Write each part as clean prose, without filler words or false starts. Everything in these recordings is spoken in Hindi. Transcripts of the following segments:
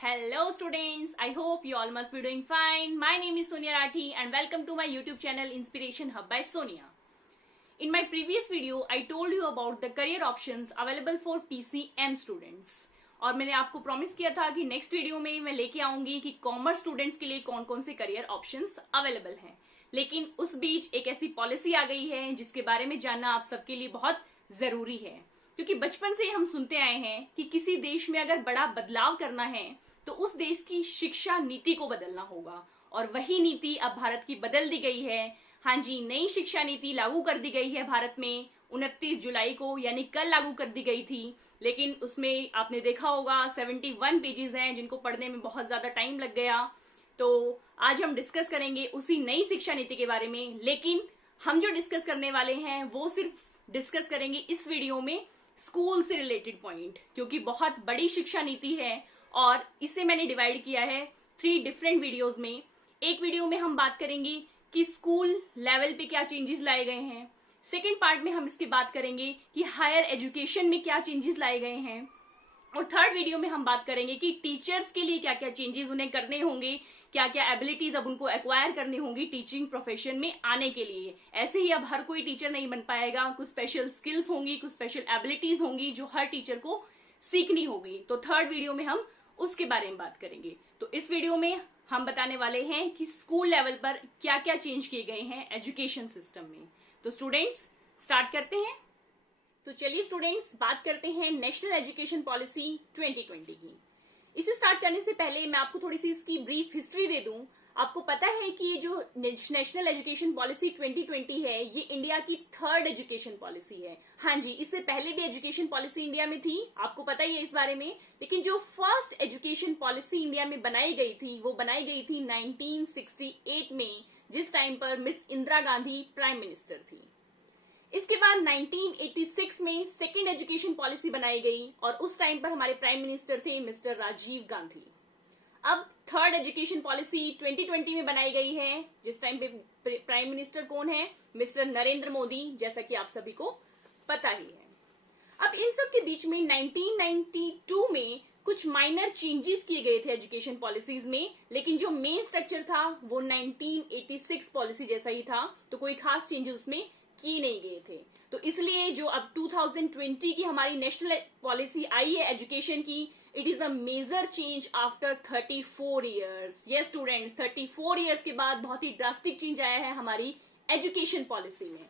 Hello students, I hope you all must be doing fine. My name is Sonia Rathi and welcome to my YouTube channel Inspiration Hub by Sonia. In my previous video, I told you about the career options available for PCM students. और मैंने आपको प्रॉमिस किया था कि नेक्स्ट वीडियो में मैं लेके आऊंगी कि कॉमर्स स्टूडेंट्स के लिए कौन कौन से करियर ऑप्शंस अवेलेबल हैं। लेकिन उस बीच एक ऐसी पॉलिसी आ गई है जिसके बारे में जानना आप सबके लिए बहुत जरूरी है, क्योंकि बचपन से हम सुनते आए हैं कि किसी देश में अगर बड़ा बदलाव करना है तो उस देश की शिक्षा नीति को बदलना होगा, और वही नीति अब भारत की बदल दी गई है। हाँ जी, नई शिक्षा नीति लागू कर दी गई है भारत में 29 जुलाई को, यानी कल लागू कर दी गई थी। लेकिन उसमें आपने देखा होगा 71 पेजेस हैं जिनको पढ़ने में बहुत ज्यादा टाइम लग गया। तो आज हम डिस्कस करेंगे उसी नई शिक्षा नीति के बारे में, लेकिन हम जो डिस्कस करने वाले हैं वो सिर्फ डिस्कस करेंगे इस वीडियो में स्कूल से रिलेटेड पॉइंट, क्योंकि बहुत बड़ी शिक्षा नीति है और इसे मैंने डिवाइड किया है 3 डिफरेंट वीडियोस में। एक वीडियो में हम बात करेंगे कि स्कूल लेवल पे क्या चेंजेस लाए गए हैं, सेकेंड पार्ट में हम इसकी बात करेंगे कि हायर एजुकेशन में क्या चेंजेस लाए गए हैं, और थर्ड वीडियो में हम बात करेंगे कि टीचर्स के लिए क्या क्या चेंजेस उन्हें करने होंगे, क्या क्या एबिलिटीज अब उनको एक्वायर करनी होंगी टीचिंग प्रोफेशन में आने के लिए। ऐसे ही अब हर कोई टीचर नहीं बन पाएगा, कुछ स्पेशल स्किल्स होंगी, कुछ स्पेशल एबिलिटीज होंगी जो हर टीचर को सीखनी होगी। तो थर्ड वीडियो में हम उसके बारे में बात करेंगे। तो इस वीडियो में हम बताने वाले हैं कि स्कूल लेवल पर क्या क्या चेंज किए गए हैं एजुकेशन सिस्टम में। तो स्टूडेंट्स स्टार्ट करते हैं। तो चलिए स्टूडेंट्स बात करते हैं नेशनल एजुकेशन पॉलिसी 2020 की। इसे स्टार्ट करने से पहले मैं आपको थोड़ी सी इसकी ब्रीफ हिस्ट्री दे दूं। आपको पता है कि ये जो नेशनल एजुकेशन पॉलिसी 2020 है ये इंडिया की 3rd एजुकेशन पॉलिसी है। हाँ जी, इससे पहले भी एजुकेशन पॉलिसी इंडिया में थी, आपको पता ही है इस बारे में। लेकिन जो फर्स्ट एजुकेशन पॉलिसी इंडिया में बनाई गई थी वो बनाई गई थी 1968 में, जिस टाइम पर miss Indira Gandhi prime minister थी। इसके बाद 1986 में सेकेंड एजुकेशन पॉलिसी बनाई गई और उस टाइम पर हमारे प्राइम मिनिस्टर थे मिस्टर राजीव गांधी। अब 3rd एजुकेशन पॉलिसी 2020 में बनाई गई है, जिस टाइम पे प्राइम मिनिस्टर कौन है, मिस्टर नरेंद्र मोदी, जैसा कि आप सभी को पता ही है। अब इन सब के बीच में 1992 में कुछ माइनर चेंजेस किए गए थे एजुकेशन पॉलिसीज में, लेकिन जो मेन स्ट्रक्चर था वो 1986 पॉलिसी जैसा ही था, तो कोई खास चेंजेस उसमें किए नहीं गए थे। तो इसलिए जो अब 2020 की हमारी नेशनल पॉलिसी आई है एजुकेशन की, it is a major change after 34 years. Yes students, 34 years के बाद बहुत ही ड्रास्टिक चेंज आया है हमारी एजुकेशन पॉलिसी में।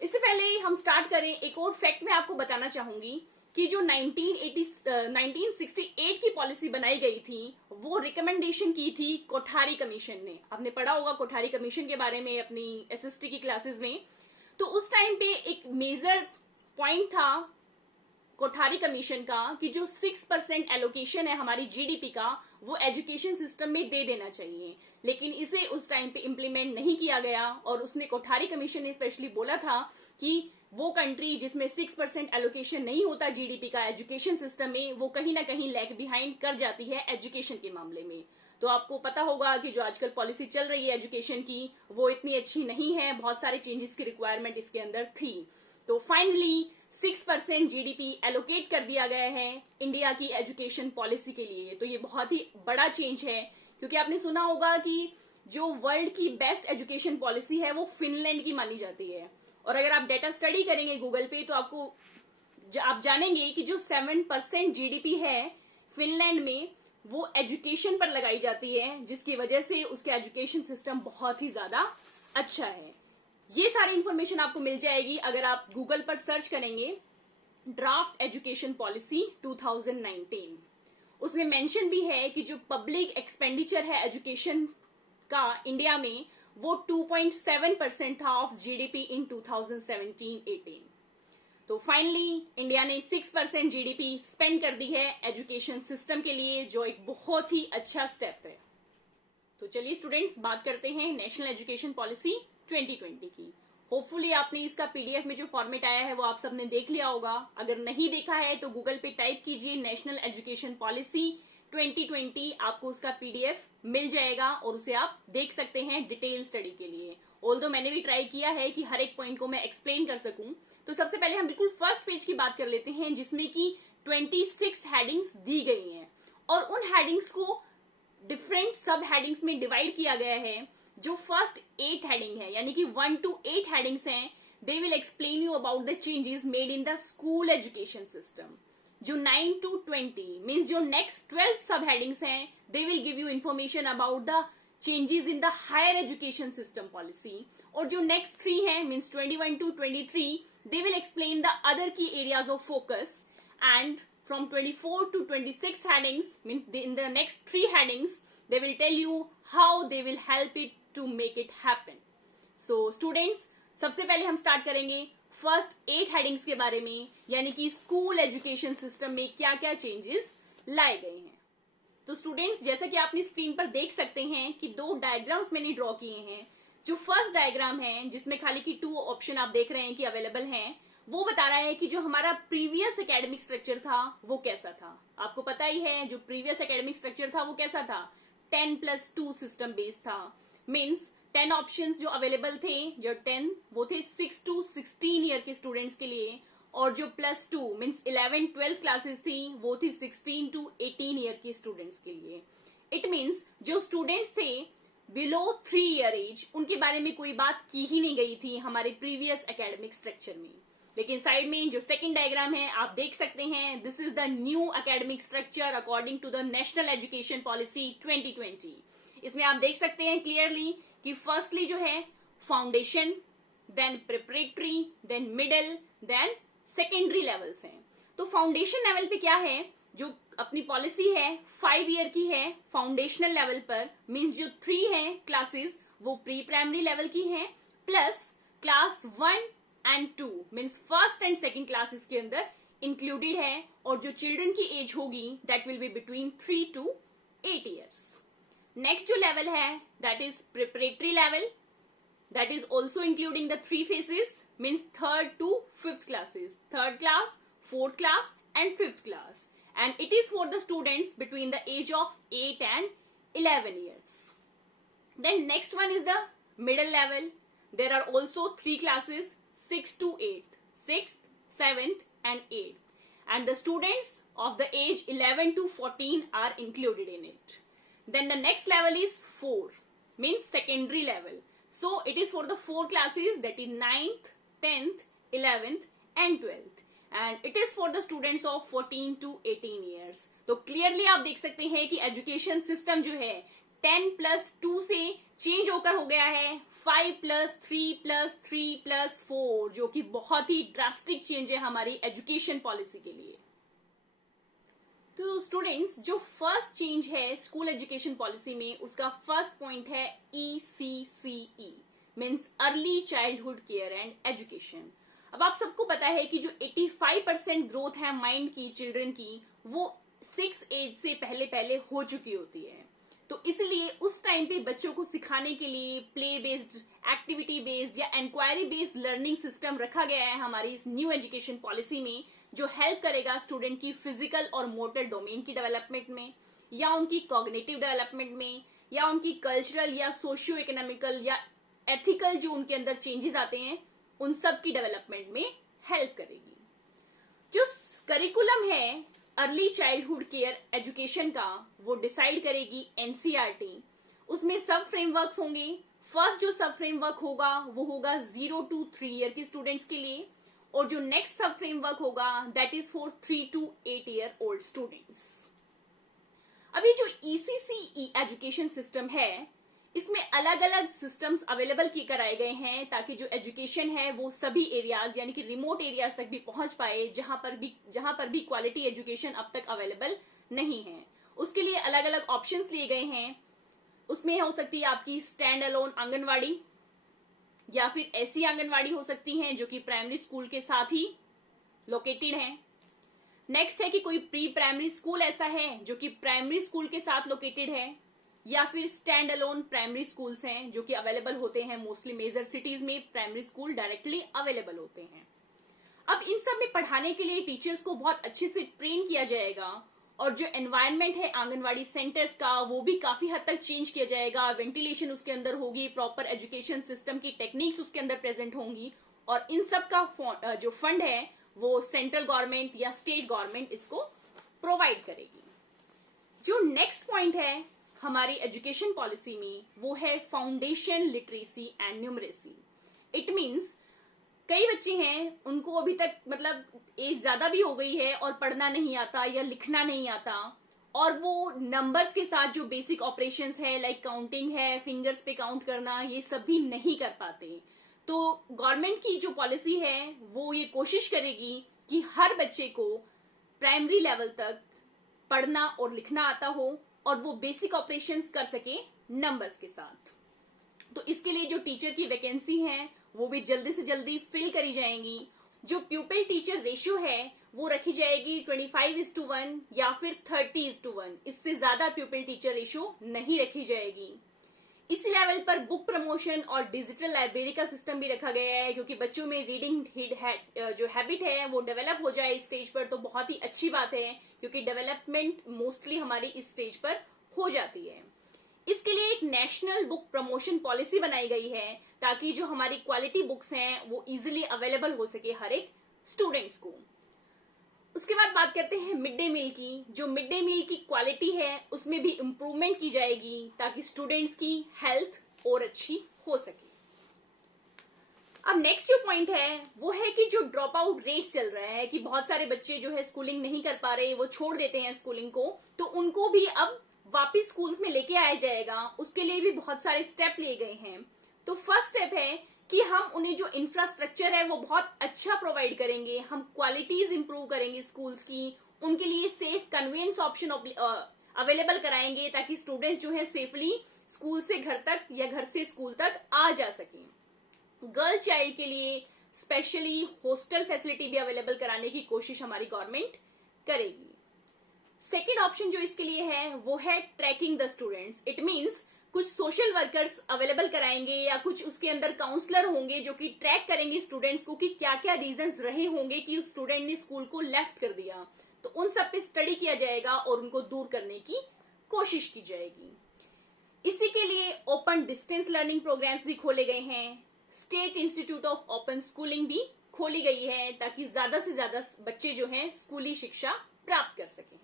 इससे पहले हम स्टार्ट करें, एक और फैक्ट मैं आपको बताना चाहूंगी कि जो 1968 की पॉलिसी बनाई गई थी वो रिकमेंडेशन की थी कोठारी कमीशन ने। आपने पढ़ा होगा कोठारी कमीशन के बारे में अपनी एसएसटी की क्लासेस में। तो उस टाइम पे एक मेजर पॉइंट था कोठारी कमीशन का कि जो 6% एलोकेशन है हमारी जीडीपी का वो एजुकेशन सिस्टम में दे देना चाहिए, लेकिन इसे उस टाइम पे इम्प्लीमेंट नहीं किया गया। और उसने कोठारी कमीशन ने स्पेशली बोला था कि वो कंट्री जिसमें 6% एलोकेशन नहीं होता जीडीपी का एजुकेशन सिस्टम में, वो कहीं ना कहीं लैग बिहाइंड कर जाती है एजुकेशन के मामले में। तो आपको पता होगा कि जो आजकल पॉलिसी चल रही है एजुकेशन की वो इतनी अच्छी नहीं है, बहुत सारे चेंजेस की रिक्वायरमेंट इसके अंदर थी। तो फाइनली 6% जीडीपी एलोकेट कर दिया गया है इंडिया की एजुकेशन पॉलिसी के लिए। तो ये बहुत ही बड़ा चेंज है, क्योंकि आपने सुना होगा कि जो वर्ल्ड की बेस्ट एजुकेशन पॉलिसी है वो फिनलैंड की मानी जाती है। और अगर आप डेटा स्टडी करेंगे गूगल पे तो आप जानेंगे कि जो 7% जीडीपी है फिनलैंड में वो एजुकेशन पर लगाई जाती है, जिसकी वजह से उसके एजुकेशन सिस्टम बहुत ही ज्यादा अच्छा है। ये सारी इंफॉर्मेशन आपको मिल जाएगी अगर आप गूगल पर सर्च करेंगे ड्राफ्ट एजुकेशन पॉलिसी 2019। उसमें मेंशन भी है कि जो पब्लिक एक्सपेंडिचर है एजुकेशन का इंडिया में वो 2.7% था ऑफ जीडीपी इन 2017-18। तो फाइनली इंडिया ने 6% जीडीपी स्पेंड कर दी है एजुकेशन सिस्टम के लिए, जो एक बहुत ही अच्छा स्टेप है। तो चलिए स्टूडेंट्स बात करते हैं नेशनल एजुकेशन पॉलिसी 2020 की। होपफुली आपने इसका पीडीएफ में जो फॉर्मेट आया है वो आप सबने देख लिया होगा। अगर नहीं देखा है तो गूगल पे टाइप कीजिए नेशनल एजुकेशन पॉलिसी 2020, आपको उसका पीडीएफ मिल जाएगा और उसे आप देख सकते हैं डिटेल स्टडी के लिए। ऑल्दो मैंने भी ट्राई किया है कि हर एक पॉइंट को मैं एक्सप्लेन कर सकूं। तो सबसे पहले हम बिल्कुल फर्स्ट पेज की बात कर लेते हैं, जिसमें कि 26 हेडिंग्स दी गई हैं और उन हेडिंग्स को डिफरेंट सब हेडिंग्स में डिवाइड किया गया है। जो फर्स्ट 8 हेडिंग है यानी कि 1 to 8 हेडिंग्स हैं, they will explain you about the changes made in the school education system. जो 9 to 20 मीन्स जो नेक्स्ट 12 सब हेडिंग्स हैं, they will give you information about the changes in the higher education system policy. और जो नेक्स्ट 3 है means 21 to 23, they will explain the other key areas of focus, and from 24 to 26 headings means in the next 3 headings they will tell you how they will help it to make it happen. So students, सबसे पहले हम स्टार्ट करेंगे फर्स्ट 8 हेडिंग्स के बारे में, यानी कि स्कूल एजुकेशन सिस्टम में क्या क्या चेंजेस लाए गए हैं। तो स्टूडेंट्स, जैसा कि आप अपनी स्क्रीन पर देख सकते हैं कि 2 डायग्राम्स मैंने ड्रॉ किए हैं। जो फर्स्ट डायग्राम है जिसमें खाली की 2 ऑप्शन आप देख रहे हैं कि अवेलेबल हैं, वो बता रहा है कि जो हमारा प्रीवियस एकेडमिक स्ट्रक्चर था वो कैसा था। आपको पता ही है जो प्रीवियस एकेडमिक स्ट्रक्चर था वो कैसा था, 10+2 सिस्टम बेस्ड था। मींस 10 ऑप्शंस जो अवेलेबल थे, जो 10 वो थे 6 to 16 ईयर के स्टूडेंट्स के लिए, और जो +2 मीन्स 11-12 क्लासेस थी वो थी 16 to 18 ईयर के स्टूडेंट्स के लिए। इट मीन्स जो स्टूडेंट्स थे बिलो 3 ईयर एज, उनके बारे में कोई बात की ही नहीं गई थी हमारे प्रीवियस एकेडमिक स्ट्रक्चर में। लेकिन साइड में जो सेकंड डायग्राम है आप देख सकते हैं, this is the new academic structure according to the national education policy 2020। इसमें आप देख सकते हैं क्लियरली कि फर्स्टली जो है foundation, then preparatory, then middle, then secondary levels हैं। तो फाउंडेशन लेवल पे क्या है, जो अपनी पॉलिसी है 5 ईयर की है फाउंडेशनल लेवल पर, मींस जो 3 है क्लासेस वो प्री प्राइमरी लेवल की हैं, plus class 1 and 2 means first and second classes के अंदर इंक्लूडेड है, और जो चिल्ड्रन की एज होगी that will be between 3 to 8 years. Next जो लेवल है that is preparatory level, that is also including the 3 phases means 3rd to 5th classes, 3rd class, 4th class and 5th class, and it is for the students between the age of 8 and 11 years. Then next one is the middle level. There are also 3 classes, 6 to 8, 6th, 7th and 8th, and the students of the age 11 to 14 are included in it. Then the next level is 4 means secondary level, so it is for the 4 classes, that is 9th, 10th, 11th and 12th, and it is for the students of 14 to 18 years. तो क्लियरली आप देख सकते हैं कि एजुकेशन सिस्टम जो है 10+2 से चेंज होकर हो गया है 5+3+3+4, जो कि बहुत ही ड्रास्टिक चेंज है हमारी एजुकेशन पॉलिसी के लिए। तो स्टूडेंट्स, जो फर्स्ट चेंज है स्कूल एजुकेशन पॉलिसी में, उसका फर्स्ट पॉइंट है ECCE means early childhood care and education. अब आप सबको पता है कि जो 85% ग्रोथ है माइंड की चिल्ड्रन की, वो 6 एज से पहले पहले हो चुकी होती है। तो इसलिए उस टाइम पे बच्चों को सिखाने के लिए प्ले बेस्ड, एक्टिविटी बेस्ड या इंक्वायरी बेस्ड लर्निंग सिस्टम रखा गया है हमारी इस न्यू एजुकेशन पॉलिसी में, जो हेल्प करेगा स्टूडेंट की फिजिकल और मोटर डोमेन की डेवलपमेंट में, या उनकी कॉग्निटिव डेवलपमेंट में, या उनकी कल्चरल या सोशियो इकोनॉमिकल या एथिकल जो उनके अंदर चेंजेस आते हैं उन सब की डेवलपमेंट में हेल्प करेगी। जो करिकुलम है अर्ली चाइल्डहुड केयर एजुकेशन का, वो डिसाइड करेगी NCERT। उसमें सब फ्रेमवर्क्स होंगे। फर्स्ट जो सब फ्रेमवर्क होगा वो होगा 0 to 3 ईयर के स्टूडेंट्स के लिए, और जो नेक्स्ट सब फ्रेमवर्क होगा that is for 3 to 8 year old students. अभी जो ECCE एजुकेशन सिस्टम है, इसमें अलग अलग सिस्टम्स अवेलेबल कराए गए हैं ताकि जो एजुकेशन है वो सभी एरियाज यानी कि रिमोट एरियाज तक भी पहुंच पाए, जहां पर भी क्वालिटी एजुकेशन अब तक अवेलेबल नहीं है। उसके लिए अलग अलग ऑप्शंस लिए गए हैं। उसमें हो सकती है आपकी स्टैंड अलोन आंगनवाड़ी, या फिर ऐसी आंगनवाड़ी हो सकती हैं जो कि प्राइमरी स्कूल के साथ ही लोकेटेड है। नेक्स्ट है कि कोई प्री प्राइमरी स्कूल ऐसा है जो कि प्राइमरी स्कूल के साथ लोकेटेड है, या फिर स्टैंड अलोन प्राइमरी स्कूल्स हैं जो कि अवेलेबल होते हैं मोस्टली मेजर सिटीज में। प्राइमरी स्कूल डायरेक्टली अवेलेबल होते हैं। अब इन सब में पढ़ाने के लिए टीचर्स को बहुत अच्छे से ट्रेन किया जाएगा, और जो एनवायरनमेंट है आंगनवाड़ी सेंटर्स का वो भी काफी हद तक चेंज किया जाएगा। वेंटिलेशन उसके अंदर होगी, प्रॉपर एजुकेशन सिस्टम की टेक्निक्स उसके अंदर प्रेजेंट होंगी, और इन सब का जो फंड है वो सेंट्रल गवर्नमेंट या स्टेट गवर्नमेंट इसको प्रोवाइड करेगी। जो नेक्स्ट पॉइंट है हमारी एजुकेशन पॉलिसी में वो है foundation literacy and numeracy. It means कई बच्चे हैं उनको अभी तक मतलब एज ज्यादा भी हो गई है और पढ़ना नहीं आता या लिखना नहीं आता, और वो नंबर्स के साथ जो बेसिक ऑपरेशंस है लाइक काउंटिंग है, फिंगर्स पे काउंट करना, ये सब भी नहीं कर पाते। तो गवर्नमेंट की जो पॉलिसी है वो ये कोशिश करेगी कि हर बच्चे को प्राइमरी लेवल तक पढ़ना और लिखना आता हो और वो बेसिक ऑपरेशंस कर सके नंबर्स के साथ। तो इसके लिए जो टीचर की वैकेंसी है वो भी जल्दी से जल्दी फिल करी जाएंगी। जो प्यूपिल टीचर रेशियो है वो रखी जाएगी 25:1 या फिर 30:1, इससे ज्यादा प्यूपिल टीचर रेशियो नहीं रखी जाएगी। इसी लेवल पर बुक प्रमोशन और डिजिटल लाइब्रेरी का सिस्टम भी रखा गया है, क्योंकि बच्चों में रीडिंग जो हैबिट है वो डेवलप हो जाए इस स्टेज पर, तो बहुत ही अच्छी बात है, क्योंकि डेवलपमेंट मोस्टली हमारी इस स्टेज पर हो जाती है। इसके लिए एक नेशनल बुक प्रमोशन पॉलिसी बनाई गई है ताकि जो हमारी क्वालिटी बुक्स हैं वो इजिली अवेलेबल हो सके हर एक स्टूडेंट्स को। उसके बाद बात करते हैं मिड डे मील की। जो मिड डे मील की क्वालिटी है उसमें भी इम्प्रूवमेंट की जाएगी ताकि स्टूडेंट्स की हेल्थ और अच्छी हो सके। अब नेक्स्ट जो पॉइंट है वो है कि जो ड्रॉप आउट रेट चल रहा है कि बहुत सारे बच्चे जो है स्कूलिंग नहीं कर पा रहे, वो छोड़ देते हैं स्कूलिंग को, तो उनको भी अब वापिस स्कूल्स में लेके आया जाएगा। उसके लिए भी बहुत सारे स्टेप लिए गए हैं। तो फर्स्ट स्टेप है कि हम उन्हें जो इंफ्रास्ट्रक्चर है वो बहुत अच्छा प्रोवाइड करेंगे, हम क्वालिटीज इंप्रूव करेंगे स्कूल्स की, उनके लिए सेफ कन्वीनियंस ऑप्शन अवेलेबल कराएंगे ताकि स्टूडेंट्स जो है सेफली स्कूल से घर तक या घर से स्कूल तक आ जा सकें। गर्ल चाइल्ड के लिए स्पेशली हॉस्टल फैसिलिटी भी अवेलेबल कराने की कोशिश हमारी गवर्नमेंट करेगी। सेकेंड ऑप्शन जो इसके लिए है वो है tracking the students. It means कुछ सोशल वर्कर्स अवेलेबल कराएंगे या कुछ उसके अंदर काउंसलर होंगे जो कि ट्रैक करेंगे स्टूडेंट्स को कि क्या क्या रीजंस रहे होंगे कि उस स्टूडेंट ने स्कूल को लेफ्ट कर दिया। तो उन सब पे स्टडी किया जाएगा और उनको दूर करने की कोशिश की जाएगी। इसी के लिए ओपन डिस्टेंस लर्निंग प्रोग्राम्स भी खोले गए हैं। State institute of open schooling भी खोली गई है ताकि ज्यादा से ज्यादा बच्चे जो हैं स्कूली शिक्षा प्राप्त कर सकें।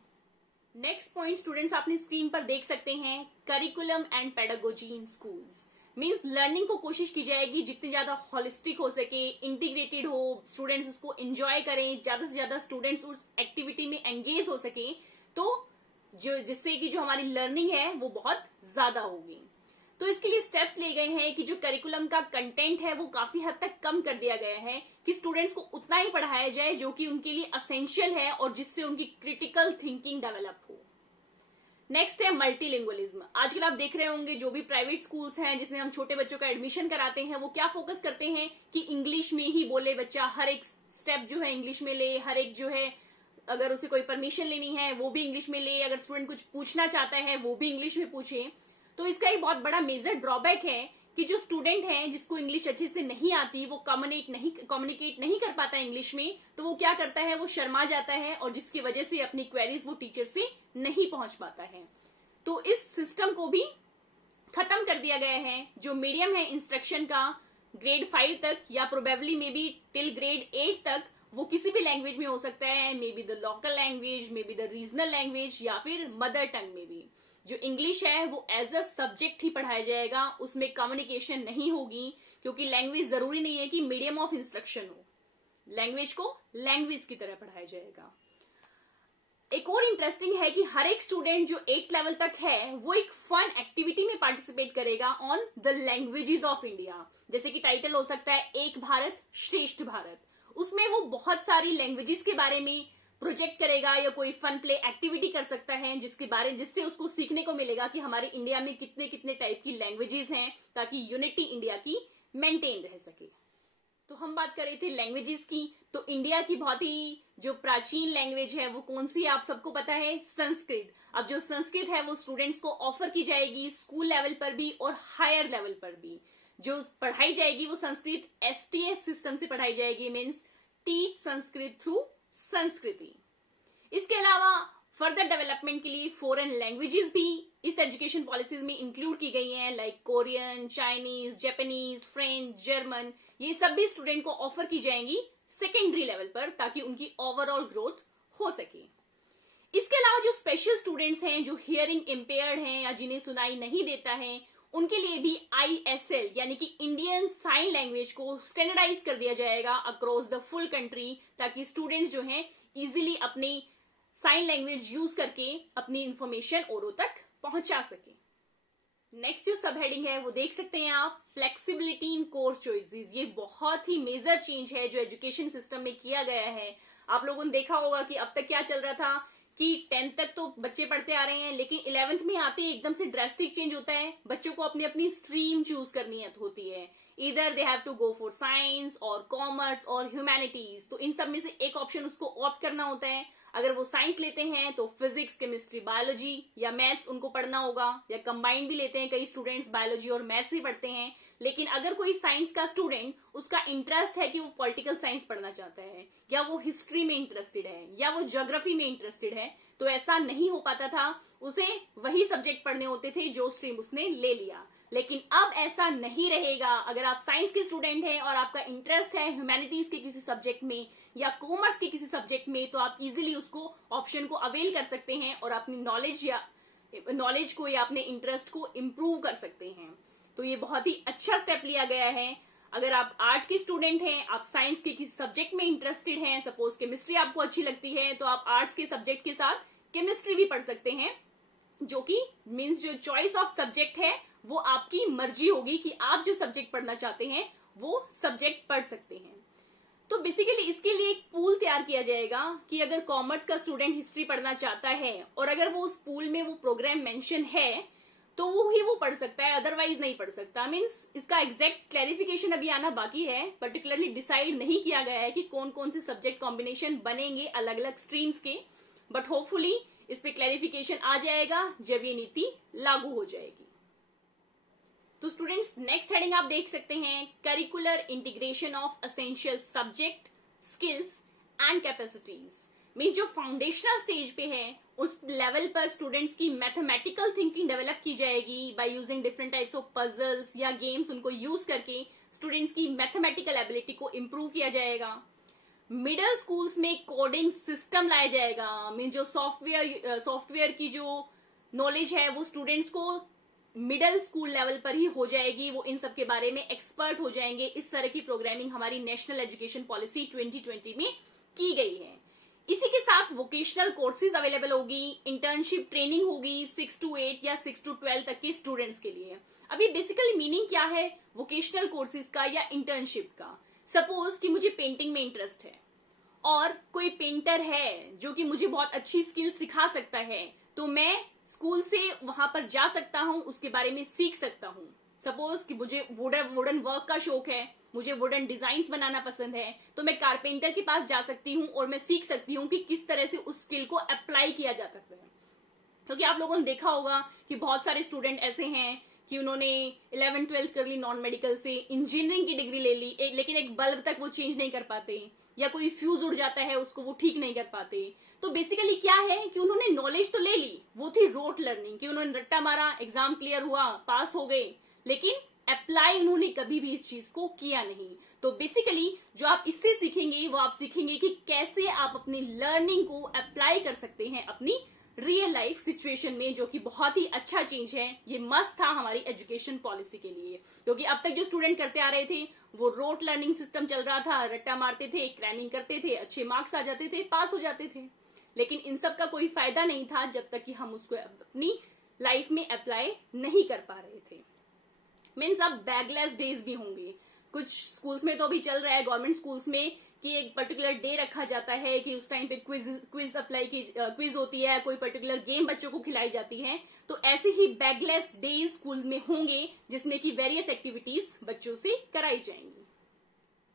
नेक्स्ट पॉइंट स्टूडेंट्स आपने स्क्रीन पर देख सकते हैं, curriculum and pedagogy in schools. Means learning को कोशिश की जाएगी जितनी ज्यादा होलिस्टिक हो सके, इंटीग्रेटेड हो, स्टूडेंट्स उसको एंजॉय करें, ज्यादा से ज्यादा स्टूडेंट्स उस एक्टिविटी में एंगेज हो सके, तो जिससे कि जो हमारी लर्निंग है वो बहुत ज्यादा होगी। तो इसके लिए स्टेप्स लिए गए हैं कि जो करिकुलम का कंटेंट है वो काफी हद तक कम कर दिया गया है कि स्टूडेंट्स को उतना ही पढ़ाया जाए जो कि उनके लिए असेंशियल है और जिससे उनकी क्रिटिकल थिंकिंग डेवलप हो। नेक्स्ट है मल्टीलिंगुअलिज्म। आजकल आप देख रहे होंगे जो भी प्राइवेट स्कूल्स हैं जिसमें हम छोटे बच्चों का एडमिशन कराते हैं वो क्या फोकस करते हैं कि इंग्लिश में ही बोले बच्चा, हर एक स्टेप जो है इंग्लिश में ले, हर एक जो है अगर उसे कोई परमिशन लेनी है वो भी इंग्लिश में ले, अगर स्टूडेंट कुछ पूछना चाहता है वो भी इंग्लिश में पूछे। तो इसका एक बहुत बड़ा मेजर ड्रॉबैक है कि जो स्टूडेंट है जिसको इंग्लिश अच्छे से नहीं आती, वो कम्युनिकेट नहीं कर पाता इंग्लिश में, तो वो क्या करता है, वो शर्मा जाता है और जिसकी वजह से अपनी क्वेरीज वो टीचर से नहीं पहुंच पाता है। तो इस सिस्टम को भी खत्म कर दिया गया है। जो मीडियम है इंस्ट्रक्शन का ग्रेड 5 तक या probably may be till grade 8 तक, वो किसी भी लैंग्वेज में हो सकता है, may be the local language, may be the regional language या फिर मदर टंग में भी। जो इंग्लिश है वो एज अ सब्जेक्ट ही पढ़ाया जाएगा, उसमें कम्युनिकेशन नहीं होगी, क्योंकि लैंग्वेज जरूरी नहीं है कि मीडियम ऑफ इंस्ट्रक्शन हो, लैंग्वेज को लैंग्वेज की तरह पढ़ाया जाएगा। एक और इंटरेस्टिंग है कि हर एक स्टूडेंट जो 8th लेवल तक है वो एक फन एक्टिविटी में पार्टिसिपेट करेगा on the languages of India. जैसे कि टाइटल हो सकता है एक भारत श्रेष्ठ भारत। उसमें वो बहुत सारी लैंग्वेजेस के बारे में प्रोजेक्ट करेगा या कोई फन प्ले एक्टिविटी कर सकता है जिससे उसको सीखने को मिलेगा कि हमारे इंडिया में कितने कितने टाइप की लैंग्वेजेस हैं ताकि यूनिटी इंडिया की मेंटेन रह सके। तो हम बात कर रहे थे लैंग्वेजेस की। तो इंडिया की बहुत ही जो प्राचीन लैंग्वेज है वो कौन सी है, आप सबको पता है, संस्कृत। अब जो संस्कृत है वो स्टूडेंट्स को ऑफर की जाएगी स्कूल लेवल पर भी और हायर लेवल पर भी। जो पढ़ाई जाएगी वो संस्कृत STS सिस्टम से पढ़ाई जाएगी, मीन्स टीच संस्कृत थ्रू संस्कृति। इसके अलावा फर्दर डेवलपमेंट के लिए फॉरेन लैंग्वेजेस भी इस एजुकेशन पॉलिसीज में इंक्लूड की गई हैं, like Korean, Chinese, Japanese, French, German. ये सब भी स्टूडेंट को ऑफर की जाएंगी सेकेंडरी लेवल पर ताकि उनकी ओवरऑल ग्रोथ हो सके। इसके अलावा जो स्पेशल स्टूडेंट्स हैं, जो हियरिंग इम्पेयर्ड हैं या जिन्हें सुनाई नहीं देता है, उनके लिए भी ISL यानी कि इंडियन साइन लैंग्वेज को स्टैंडर्डाइज कर दिया जाएगा अक्रॉस द फुल कंट्री, ताकि स्टूडेंट्स जो हैं इजीली अपनी साइन लैंग्वेज यूज करके अपनी इंफॉर्मेशन औरों तक पहुंचा सके। नेक्स्ट जो सब हेडिंग है वो देख सकते हैं आप, फ्लेक्सिबिलिटी इन कोर्स चॉइसेस। ये बहुत ही मेजर चेंज है जो एजुकेशन सिस्टम में किया गया है। आप लोगों ने देखा होगा कि अब तक क्या चल रहा था कि 10th तक तो बच्चे पढ़ते आ रहे हैं, लेकिन 11th में आते ही एकदम से ड्रेस्टिक चेंज होता है। बच्चों को अपनी अपनी स्ट्रीम चूज करनी होती है, इधर they have to go for science और कॉमर्स और ह्यूमैनिटीज। तो इन सब में से एक ऑप्शन उसको ऑप्ट करना होता है। अगर वो साइंस लेते हैं तो फिजिक्स, केमिस्ट्री, बायोलॉजी या मैथ्स उनको पढ़ना होगा, या कंबाइंड भी लेते हैं कई स्टूडेंट्स, बायोलॉजी और मैथ्स भी पढ़ते हैं। लेकिन अगर कोई साइंस का स्टूडेंट, उसका इंटरेस्ट है कि वो पॉलिटिकल साइंस पढ़ना चाहता है, या वो हिस्ट्री में इंटरेस्टेड है, या वो ज्योग्राफी में इंटरेस्टेड है, तो ऐसा नहीं हो पाता था। उसे वही सब्जेक्ट पढ़ने होते थे जो स्ट्रीम उसने ले लिया। लेकिन अब ऐसा नहीं रहेगा। अगर आप साइंस के स्टूडेंट हैं और आपका इंटरेस्ट है ह्यूमैनिटीज के किसी सब्जेक्ट में या कॉमर्स के किसी सब्जेक्ट में, तो आप इजीली उसको ऑप्शन को अवेल कर सकते हैं और अपनी नॉलेज को या अपने इंटरेस्ट को इम्प्रूव कर सकते हैं। तो ये बहुत ही अच्छा स्टेप लिया गया है। अगर आप आर्ट के स्टूडेंट हैं, आप साइंस के किसी सब्जेक्ट में इंटरेस्टेड हैं, सपोज केमिस्ट्री आपको अच्छी लगती है, तो आप आर्ट्स के सब्जेक्ट के साथ केमिस्ट्री भी पढ़ सकते हैं, जो कि मीन्स जो चॉइस ऑफ सब्जेक्ट है वो आपकी मर्जी होगी कि आप जो सब्जेक्ट पढ़ना चाहते हैं वो सब्जेक्ट पढ़ सकते हैं। तो बेसिकली इसके लिए एक पूल तैयार किया जाएगा कि अगर कॉमर्स का स्टूडेंट हिस्ट्री पढ़ना चाहता है और अगर वो उस पूल में वो प्रोग्राम मेंशन है तो वो पढ़ सकता है, अदरवाइज नहीं पढ़ सकता। मीन्स इसका एग्जैक्ट क्लैरिफिकेशन अभी आना बाकी है। पर्टिकुलरली डिसाइड नहीं किया गया है कि कौन कौन से सब्जेक्ट कॉम्बिनेशन बनेंगे अलग अलग स्ट्रीम्स के, बट होपफुली इस पे क्लैरिफिकेशन आ जाएगा जब ये नीति लागू हो जाएगी। तो स्टूडेंट्स, नेक्स्ट हेडिंग आप देख सकते हैं, curricular integration of essential subject, skills and capacities. में जो फाउंडेशनल स्टेज पे है उस लेवल पर स्टूडेंट्स की मैथमेटिकल थिंकिंग डेवलप की जाएगी by using different types of puzzles या गेम्स। उनको यूज करके स्टूडेंट्स की मैथमेटिकल एबिलिटी को इम्प्रूव किया जाएगा। मिडिल स्कूल्स में कोडिंग सिस्टम लाया जाएगा। मीन जो सॉफ्टवेयर की जो नॉलेज है वो स्टूडेंट्स को मिडिल स्कूल लेवल पर ही हो जाएगी, वो इन सब के बारे में एक्सपर्ट हो जाएंगे। इस तरह की प्रोग्रामिंग हमारी नेशनल एजुकेशन पॉलिसी 2020 में की गई है। इसी के साथ वोकेशनल कोर्सेज अवेलेबल होगी, इंटर्नशिप ट्रेनिंग होगी 6 to 8 या 6 to 12 तक के स्टूडेंट्स के लिए। अभी बेसिकली मीनिंग क्या है वोकेशनल कोर्सेज का या इंटर्नशिप का? सपोज कि मुझे पेंटिंग में इंटरेस्ट है और कोई पेंटर है जो कि मुझे बहुत अच्छी स्किल सिखा सकता है, तो मैं स्कूल से वहां पर जा सकता हूं, उसके बारे में सीख सकता हूं। सपोज कि मुझे वुडन वर्क का शौक है, मुझे वुडन डिजाइन्स बनाना पसंद है, तो मैं कारपेंटर के पास जा सकती हूँ और मैं सीख सकती हूँ कि किस तरह से उस स्किल को अप्लाई किया जा सकता है। क्योंकि आप लोगों ने देखा होगा कि बहुत सारे स्टूडेंट ऐसे हैं कि उन्होंने 11th-12th कर ली नॉन मेडिकल से, इंजीनियरिंग की डिग्री ले ली, लेकिन एक बल्ब तक वो चेंज नहीं कर पाते, या कोई फ्यूज उड़ जाता है उसको वो ठीक नहीं कर पाते। तो बेसिकली क्या है कि उन्होंने नॉलेज तो ले ली, वो थी रोट लर्निंग, कि उन्होंने रट्टा मारा, एग्जाम क्लियर हुआ, पास हो गए, लेकिन अप्लाई उन्होंने कभी भी इस चीज को किया नहीं। तो बेसिकली जो आप इससे सीखेंगे वो आप सीखेंगे कि कैसे आप अपनी लर्निंग को अप्लाई कर सकते हैं अपनी रियल लाइफ सिचुएशन में, जो कि बहुत ही अच्छा चेंज है। ये मस्ट था हमारी एजुकेशन पॉलिसी के लिए, क्योंकि अब तक जो स्टूडेंट करते आ रहे थे वो रोट लर्निंग सिस्टम चल रहा था, रट्टा मारते थे, क्रैमिंग करते थे, अच्छे मार्क्स आ जाते थे, पास हो जाते थे, लेकिन इन सब का कोई फायदा नहीं था जब तक कि हम उसको अपनी लाइफ में अप्लाई नहीं कर पा रहे थे। मीन्स अब बैगलेस डेज भी होंगे। कुछ स्कूल्स में तो अभी चल रहा है, गवर्नमेंट स्कूल्स में, कि एक पर्टिकुलर डे रखा जाता है कि उस टाइम पे क्विज होती है, कोई पर्टिकुलर गेम बच्चों को खिलाई जाती है। तो ऐसे ही बैगलेस डेज स्कूल में होंगे जिसमें कि वेरियस एक्टिविटीज बच्चों से कराई जाएंगी।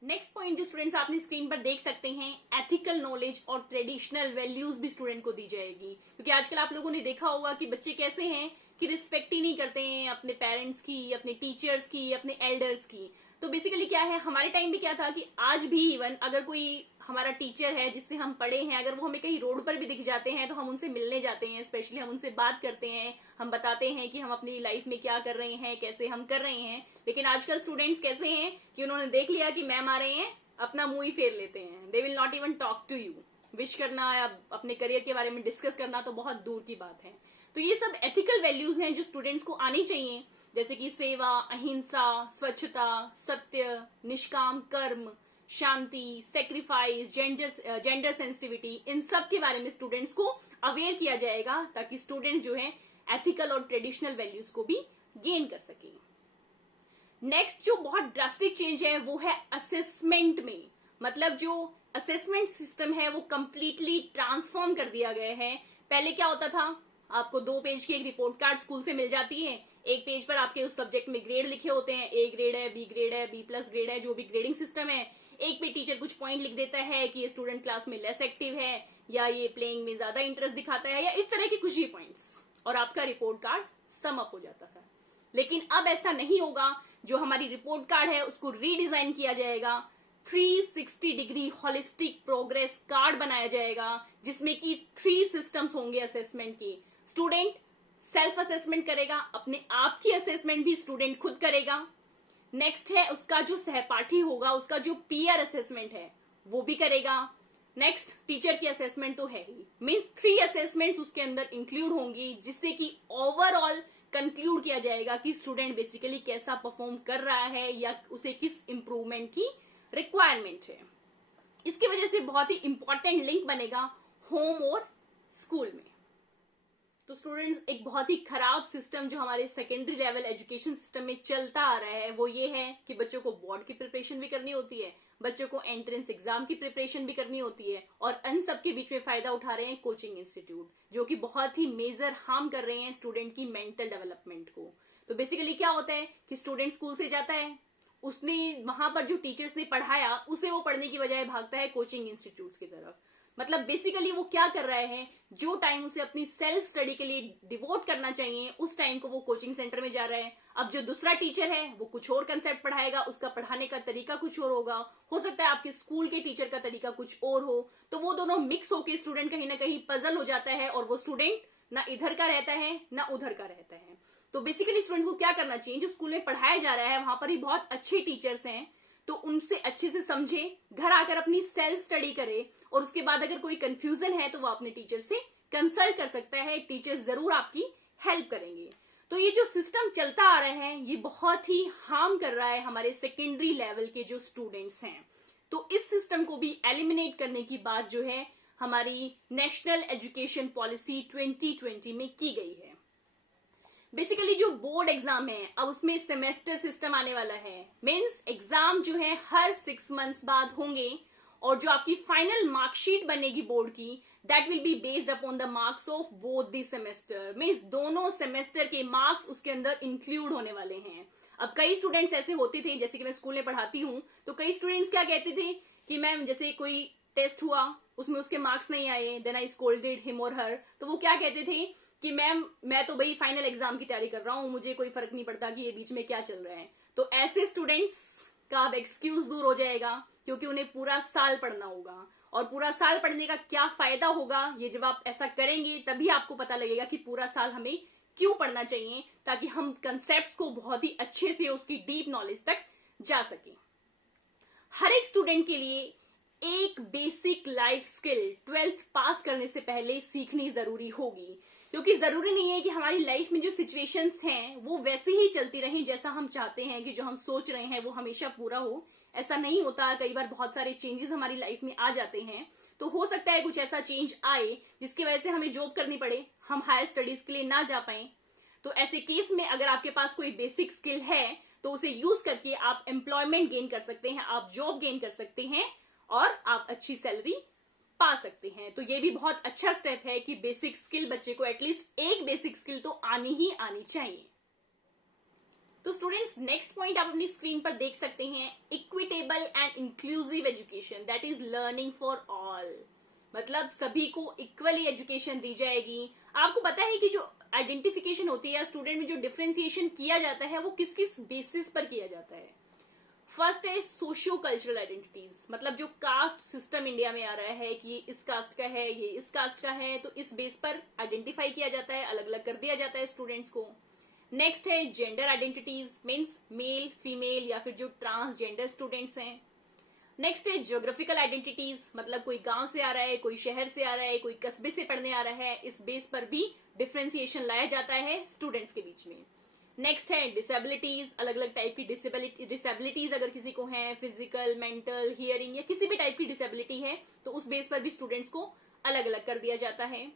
नेक्स्ट पॉइंट जो स्टूडेंट्स आपने स्क्रीन पर देख सकते हैं, एथिकल नॉलेज और ट्रेडिशनल वैल्यूज भी स्टूडेंट को दी जाएगी। क्योंकि आजकल आप लोगों ने देखा होगा कि बच्चे कैसे हैं कि रिस्पेक्ट ही नहीं करते हैं अपने पेरेंट्स की, अपने टीचर्स की, अपने एल्डर्स की। तो बेसिकली क्या है, हमारे टाइम भी क्या था कि आज भी इवन अगर कोई हमारा टीचर है जिससे हम पढ़े हैं, अगर वो हमें कहीं रोड पर भी दिख जाते हैं तो हम उनसे मिलने जाते हैं, स्पेशली हम उनसे बात करते हैं, हम बताते हैं कि हम अपनी लाइफ में क्या कर रहे हैं, कैसे हम कर रहे हैं। लेकिन आजकल स्टूडेंट्स कैसे हैं कि उन्होंने देख लिया कि मैम आ रहे हैं, अपना मुंह ही फेर लेते हैं, they will not even talk to you. Wish करना या अपने करियर के बारे में डिस्कस करना तो बहुत दूर की बात है। तो ये सब एथिकल वैल्यूज हैं जो स्टूडेंट्स को आनी चाहिए, जैसे कि सेवा, अहिंसा, स्वच्छता, सत्य, निष्काम कर्म, शांति, सेक्रीफाइस, जेंडर सेंसिटिविटी, इन सब के बारे में स्टूडेंट्स को अवेयर किया जाएगा ताकि स्टूडेंट जो है एथिकल और ट्रेडिशनल वैल्यूज को भी गेन कर सके। नेक्स्ट जो बहुत ड्रास्टिक चेंज है वो है असेसमेंट में। मतलब जो असेसमेंट सिस्टम है वो कंप्लीटली ट्रांसफॉर्म कर दिया गया है। पहले क्या होता था, आपको 2 पेज की एक रिपोर्ट कार्ड स्कूल से मिल जाती है, एक पेज पर आपके उस सब्जेक्ट में ग्रेड लिखे होते हैं, ए ग्रेड है, बी ग्रेड है, बी प्लस ग्रेड है, जो भी ग्रेडिंग सिस्टम है। एक पे टीचर कुछ पॉइंट लिख देता है कि ये स्टूडेंट क्लास में लेस एक्टिव है या ये प्लेइंग में ज्यादा इंटरेस्ट दिखाता है या इस तरह के कुछ भी पॉइंट्स, और आपका रिपोर्ट कार्ड सम अप हो जाता था। लेकिन अब ऐसा नहीं होगा। जो हमारी रिपोर्ट कार्ड है उसको रीडिजाइन किया जाएगा, 360 डिग्री होलिस्टिक प्रोग्रेस कार्ड बनाया जाएगा, जिसमें कि 3 सिस्टम्स होंगे असेसमेंट की। स्टूडेंट सेल्फ असेसमेंट करेगा, अपने आप की असेसमेंट भी स्टूडेंट खुद करेगा। नेक्स्ट है उसका जो सहपाठी होगा, उसका जो पीयर असेसमेंट है वो भी करेगा। नेक्स्ट टीचर की असेसमेंट तो है ही, मींस 3 असेसमेंट्स उसके अंदर इंक्लूड होंगी, जिससे कि ओवरऑल कंक्लूड किया जाएगा कि स्टूडेंट बेसिकली कैसा परफॉर्म कर रहा है या उसे किस इंप्रूवमेंट की रिक्वायरमेंट है। इसकी वजह से बहुत ही इंपॉर्टेंट लिंक बनेगा होम और स्कूल में। तो स्टूडेंट्स, एक बहुत ही खराब सिस्टम जो हमारे सेकेंडरी लेवल एजुकेशन सिस्टम में चलता आ रहा है वो ये है कि बच्चों को बोर्ड की प्रिपरेशन भी करनी होती है, बच्चों को एंट्रेंस एग्जाम की प्रिपरेशन भी करनी होती है, और इन सब के बीच में फायदा उठा रहे हैं कोचिंग इंस्टीट्यूट, जो कि बहुत ही मेजर हार्म कर रहे हैं स्टूडेंट की मेंटल डेवलपमेंट को। तो बेसिकली क्या होता है कि स्टूडेंट स्कूल से जाता है, उसने वहां पर जो टीचर्स ने पढ़ाया उसे वो पढ़ने की बजाय भागता है कोचिंग इंस्टीट्यूट की तरफ। मतलब बेसिकली वो क्या कर रहे हैं, जो टाइम उसे अपनी सेल्फ स्टडी के लिए डिवोट करना चाहिए उस टाइम को वो कोचिंग सेंटर में जा रहा है। अब जो दूसरा टीचर है वो कुछ और कंसेप्ट पढ़ाएगा, उसका पढ़ाने का तरीका कुछ और होगा, हो सकता है आपके स्कूल के टीचर का तरीका कुछ और हो, तो वो दोनों मिक्स होकर स्टूडेंट कहीं ना कहीं पजल हो जाता है और वो स्टूडेंट ना इधर का रहता है ना उधर का रहता है। तो बेसिकली स्टूडेंट को क्या करना चाहिए, जो स्कूल में पढ़ाया जा रहा है वहां पर ही बहुत अच्छे टीचर्स हैं तो उनसे अच्छे से समझे, घर आकर अपनी सेल्फ स्टडी करे, और उसके बाद अगर कोई कंफ्यूजन है तो वो अपने टीचर से कंसल्ट कर सकता है, टीचर जरूर आपकी हेल्प करेंगे। तो ये जो सिस्टम चलता आ रहा है ये बहुत ही हार्म कर रहा है हमारे सेकेंडरी लेवल के जो स्टूडेंट्स हैं। तो इस सिस्टम को भी एलिमिनेट करने की बात जो है हमारी नेशनल एजुकेशन पॉलिसी 2020 में की गई है। बेसिकली जो बोर्ड एग्जाम है अब उसमें सेमेस्टर सिस्टम आने वाला है, मीन्स एग्जाम जो है हर 6 मंथ्स बाद होंगे, और जो आपकी फाइनल मार्कशीट बनेगी बोर्ड की that will be based upon the marks of both the semester, means दोनों सेमेस्टर के मार्क्स उसके अंदर इंक्लूड होने वाले हैं। अब कई स्टूडेंट्स ऐसे होते थे, जैसे कि मैं स्कूल में पढ़ाती हूँ, तो कई स्टूडेंट्स क्या कहते थे कि मैम जैसे कोई टेस्ट हुआ उसमें उसके मार्क्स नहीं आए, देन आई स्कोल्डेड हिम और हर, तो वो क्या कहते थे कि मैम मैं तो भाई फाइनल एग्जाम की तैयारी कर रहा हूँ, मुझे कोई फर्क नहीं पड़ता कि ये बीच में क्या चल रहा है। तो ऐसे स्टूडेंट्स का अब एक्सक्यूज दूर हो जाएगा, क्योंकि उन्हें पूरा साल पढ़ना होगा, और पूरा साल पढ़ने का क्या फायदा होगा ये जब आप ऐसा करेंगे तभी आपको पता लगेगा कि पूरा साल हमें क्यों पढ़ना चाहिए, ताकि हम कंसेप्ट को बहुत ही अच्छे से उसकी डीप नॉलेज तक जा सके। हर एक स्टूडेंट के लिए एक बेसिक लाइफ स्किल 12th पास करने से पहले सीखनी जरूरी होगी, क्योंकि जरूरी नहीं है कि हमारी लाइफ में जो सिचुएशंस हैं वो वैसे ही चलती रहें जैसा हम चाहते हैं, कि जो हम सोच रहे हैं वो हमेशा पूरा हो। ऐसा नहीं होता, कई बार बहुत सारे चेंजेस हमारी लाइफ में आ जाते हैं। तो हो सकता है कुछ ऐसा चेंज आए जिसकी वजह से हमें जॉब करनी पड़े, हम हायर स्टडीज के लिए ना जा पाए। तो ऐसे केस में अगर आपके पास कोई बेसिक स्किल है तो उसे यूज करके आप एम्प्लॉयमेंट गेन कर सकते हैं, आप जॉब गेन कर सकते हैं और आप अच्छी सैलरी पा सकते हैं। तो ये भी बहुत अच्छा स्टेप है कि बेसिक स्किल बच्चे को एटलीस्ट एक बेसिक स्किल तो आनी ही आनी चाहिए। तो स्टूडेंट्स, नेक्स्ट पॉइंट आप अपनी स्क्रीन पर देख सकते हैं, equitable and inclusive education, that is learning for all. मतलब सभी को इक्वली एजुकेशन दी जाएगी। आपको पता है कि जो आइडेंटिफिकेशन होती है या स्टूडेंट में जो डिफरेंशिएशन किया जाता है वो किस किस बेसिस पर किया जाता है। फर्स्ट है सोशियो कल्चरल आइडेंटिटीज, मतलब जो कास्ट सिस्टम इंडिया में आ रहा है कि ये इस कास्ट का है, ये इस कास्ट का है, तो इस बेस पर आइडेंटिफाई किया जाता है, अलग अलग कर दिया जाता है स्टूडेंट्स को। नेक्स्ट है gender identities, means male female या फिर जो ट्रांसजेंडर स्टूडेंट्स हैं। नेक्स्ट है ज्योग्राफिकल आइडेंटिटीज, मतलब कोई गांव से आ रहा है, कोई शहर से आ रहा है, कोई कस्बे से पढ़ने आ रहा है, इस बेस पर भी डिफरेंशिएशन लाया जाता है स्टूडेंट्स के बीच में। नेक्स्ट है डिसेबिलिटीज, अलग अलग टाइप की डिसेबिलिटीज अगर किसी को है, फिजिकल, मेंटल, हियरिंग या किसी भी टाइप की डिसेबिलिटी है तो उस बेस पर भी स्टूडेंट्स को अलग अलग कर दिया जाता है।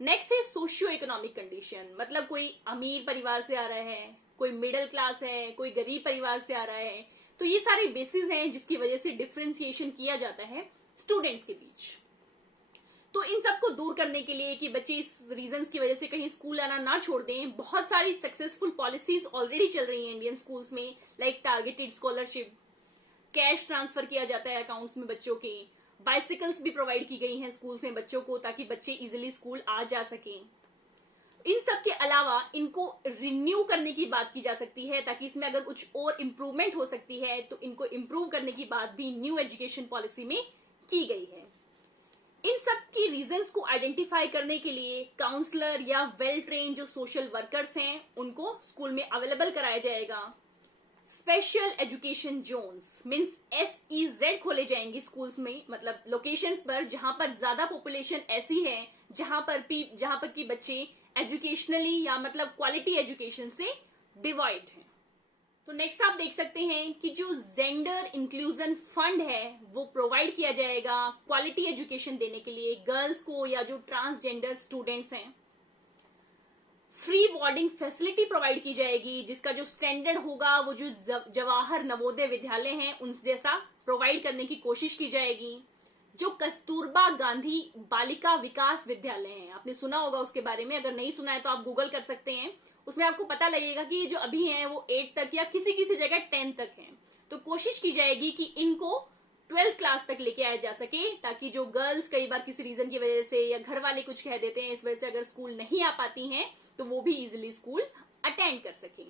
नेक्स्ट है सोशियो इकोनॉमिक कंडीशन, मतलब कोई अमीर परिवार से आ रहा है, कोई मिडिल क्लास है, कोई गरीब परिवार से आ रहा है, तो ये सारे बेसिस हैं जिसकी वजह से डिफरेंशिएशन किया जाता है स्टूडेंट्स के बीच। तो इन सबको दूर करने के लिए कि बच्चे इस रीजंस की वजह से कहीं स्कूल आना ना छोड़ दें, बहुत सारी सक्सेसफुल पॉलिसीज ऑलरेडी चल रही हैं इंडियन स्कूल्स में, like targeted scholarship, cash transfer किया जाता है अकाउंट्स में बच्चों के, बाइसिकल्स भी प्रोवाइड की गई हैं स्कूल्स में बच्चों को ताकि बच्चे इजिली स्कूल आ जा सकें। इन सब के अलावा इनको रिन्यू करने की बात की जा सकती है ताकि इसमें अगर कुछ और इम्प्रूवमेंट हो सकती है तो इनको इम्प्रूव करने की बात भी न्यू एजुकेशन पॉलिसी में की गई है। इन सब की रीजंस को आइडेंटिफाई करने के लिए काउंसलर या वेल ट्रेन जो सोशल वर्कर्स हैं उनको स्कूल में अवेलेबल कराया जाएगा। Special education zones means SEZ खोले जाएंगे स्कूल्स में, मतलब लोकेशंस पर जहां पर ज्यादा पॉपुलेशन ऐसी है जहां पर की बच्चे एजुकेशनली या मतलब क्वालिटी एजुकेशन से डिवाइड हैं। तो नेक्स्ट आप देख सकते हैं कि जो जेंडर इंक्लूजन फंड है वो प्रोवाइड किया जाएगा क्वालिटी एजुकेशन देने के लिए गर्ल्स को या जो ट्रांसजेंडर स्टूडेंट्स हैं। फ्री बोर्डिंग फैसिलिटी प्रोवाइड की जाएगी जिसका जो स्टैंडर्ड होगा वो जो जवाहर नवोदय विद्यालय हैं उन जैसा प्रोवाइड करने की कोशिश की जाएगी। जो कस्तूरबा गांधी बालिका विकास विद्यालय हैं, आपने सुना होगा उसके बारे में, अगर नहीं सुना है तो आप गूगल कर सकते हैं, उसमें आपको पता लगेगा कि जो अभी हैं वो 8 तक या किसी जगह 10 तक हैं। तो कोशिश की जाएगी कि इनको 12th क्लास तक लेके आया जा सके ताकि जो गर्ल्स कई बार किसी रीजन की वजह से या घर वाले कुछ कह देते हैं इस वजह से अगर स्कूल नहीं आ पाती हैं तो वो भी इजिली स्कूल अटेंड कर सकें।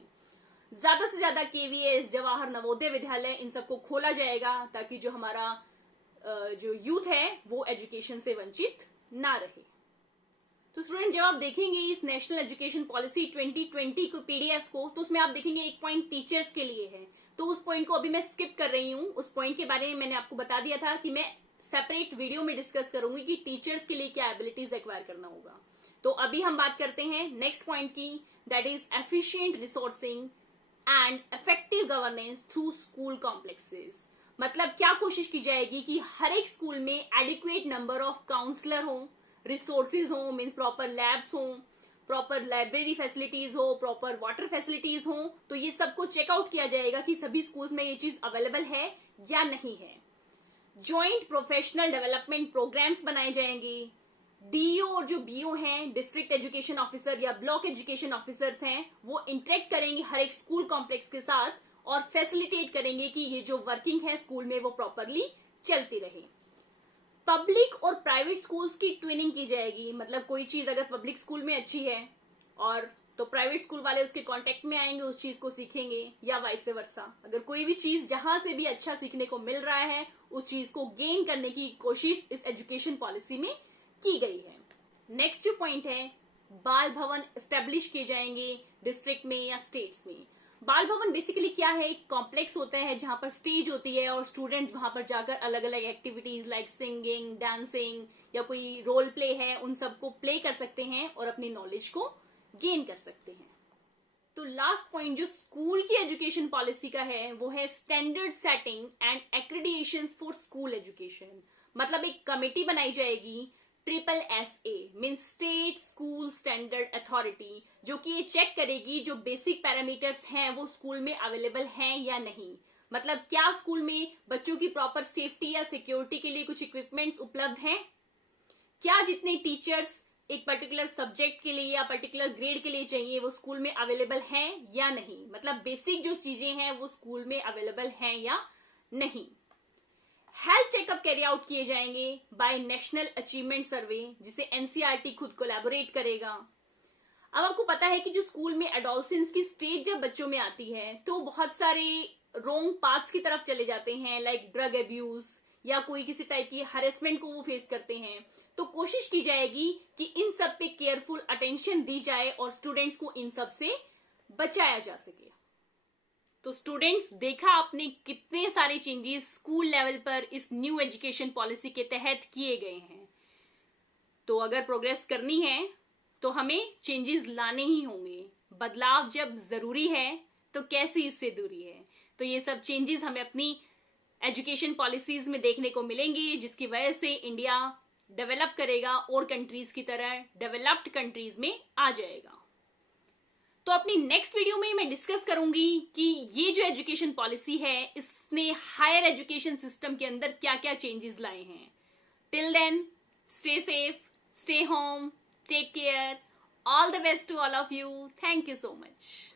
ज्यादा से ज्यादा KVS, जवाहर नवोदय विद्यालय, इन सबको खोला जाएगा ताकि जो हमारा जो यूथ है वो एजुकेशन से वंचित ना रहे। तो स्टूडेंट जब आप देखेंगे इस नेशनल एजुकेशन पॉलिसी 2020 को PDF को, तो उसमें आप देखेंगे एक पॉइंट टीचर्स के लिए है, तो उस पॉइंट को अभी मैं स्किप कर रही हूँ। उस पॉइंट के बारे में मैंने आपको बता दिया था कि मैं सेपरेट वीडियो में डिस्कस करूंगी कि टीचर्स के लिए क्या एबिलिटीज एक्वायर करना होगा। तो अभी हम बात करते हैं नेक्स्ट पॉइंट की, that is efficient resourcing and effective governance through school complexes. मतलब क्या कोशिश की जाएगी कि हर एक स्कूल में एडिक्वेट नंबर ऑफ काउंसलर हो, रिसोर्सेज हो, मीन्स प्रॉपर लैब्स हो, प्रॉपर लाइब्रेरी फैसिलिटीज हो, प्रॉपर वाटर फैसिलिटीज हो। तो ये सबको चेकआउट किया जाएगा कि सभी स्कूल्स में ये चीज अवेलेबल है या नहीं है। जॉइंट प्रोफेशनल डेवलपमेंट प्रोग्राम्स बनाए जाएंगे। DO और जो BO हैं, डिस्ट्रिक्ट एजुकेशन ऑफिसर या ब्लॉक एजुकेशन ऑफिसर्स हैं, वो इंटरेक्ट करेंगे हर एक स्कूल कॉम्प्लेक्स के साथ और फैसिलिटेट करेंगे कि ये जो वर्किंग है स्कूल में वो प्रॉपरली चलती रहे। पब्लिक और प्राइवेट स्कूल्स की ट्विनिंग की जाएगी, मतलब कोई चीज अगर पब्लिक स्कूल में अच्छी है और तो प्राइवेट स्कूल वाले उसके कांटेक्ट में आएंगे, उस चीज को सीखेंगे, या वाइस वर्सा। अगर कोई भी चीज जहां से भी अच्छा सीखने को मिल रहा है उस चीज को गेन करने की कोशिश इस एजुकेशन पॉलिसी में की गई है। नेक्स्ट जो पॉइंट है, बाल भवन एस्टेब्लिश किए जाएंगे डिस्ट्रिक्ट में या स्टेट्स में। बाल भवन बेसिकली क्या है, एक कॉम्प्लेक्स होता है जहां पर स्टेज होती है और स्टूडेंट वहां पर जाकर अलग अलग एक्टिविटीज लाइक सिंगिंग, डांसिंग या कोई रोल प्ले है उन सबको प्ले कर सकते हैं और अपनी नॉलेज को गेन कर सकते हैं। तो लास्ट पॉइंट जो स्कूल की एजुकेशन पॉलिसी का है वो है standard setting and accreditation for school education. मतलब एक कमेटी बनाई जाएगी SSSA mean state school standard authority, जो कि ये चेक करेगी जो बेसिक पैरामीटर्स हैं वो स्कूल में अवेलेबल हैं या नहीं। मतलब क्या स्कूल में बच्चों की प्रॉपर सेफ्टी या सिक्योरिटी के लिए कुछ इक्विपमेंट्स उपलब्ध हैं, क्या जितने टीचर्स एक पर्टिकुलर सब्जेक्ट के लिए या पर्टिकुलर ग्रेड के लिए चाहिए वो स्कूल में अवेलेबल हैं या नहीं। मतलब बेसिक जो चीजें हैं वो स्कूल में अवेलेबल हैं या नहीं। हेल्थ चेकअप कैरी आउट किए जाएंगे बाय नेशनल अचीवमेंट सर्वे, जिसे NCERT खुद कोलैबोरेट करेगा। अब आपको पता है कि जो स्कूल में एडोलसेंस की स्टेज जब बच्चों में आती है तो बहुत सारे रॉन्ग पाथ्स की तरफ चले जाते हैं, लाइक ड्रग अब्यूज या कोई किसी टाइप की हैरेसमेंट को वो फेस करते हैं। तो कोशिश की जाएगी कि इन सब पे केयरफुल अटेंशन दी जाए और स्टूडेंट्स को इन सब से बचाया जा सके। तो स्टूडेंट्स, देखा आपने कितने सारे चेंजेस स्कूल लेवल पर इस न्यू एजुकेशन पॉलिसी के तहत किए गए हैं। तो अगर प्रोग्रेस करनी है तो हमें चेंजेस लाने ही होंगे। बदलाव जब जरूरी है तो कैसी इससे दूरी है। तो ये सब चेंजेस हमें अपनी एजुकेशन पॉलिसीज में देखने को मिलेंगे, जिसकी वजह से इंडिया डेवलप करेगा और कंट्रीज की तरह डेवलप्ड कंट्रीज में आ जाएगा। तो अपनी नेक्स्ट वीडियो में मैं डिस्कस करूंगी कि ये जो एजुकेशन पॉलिसी है इसने हायर एजुकेशन सिस्टम के अंदर क्या क्या चेंजेस लाए हैं। Till then, stay safe, stay home, take care, all the best to all of you. Thank you so much.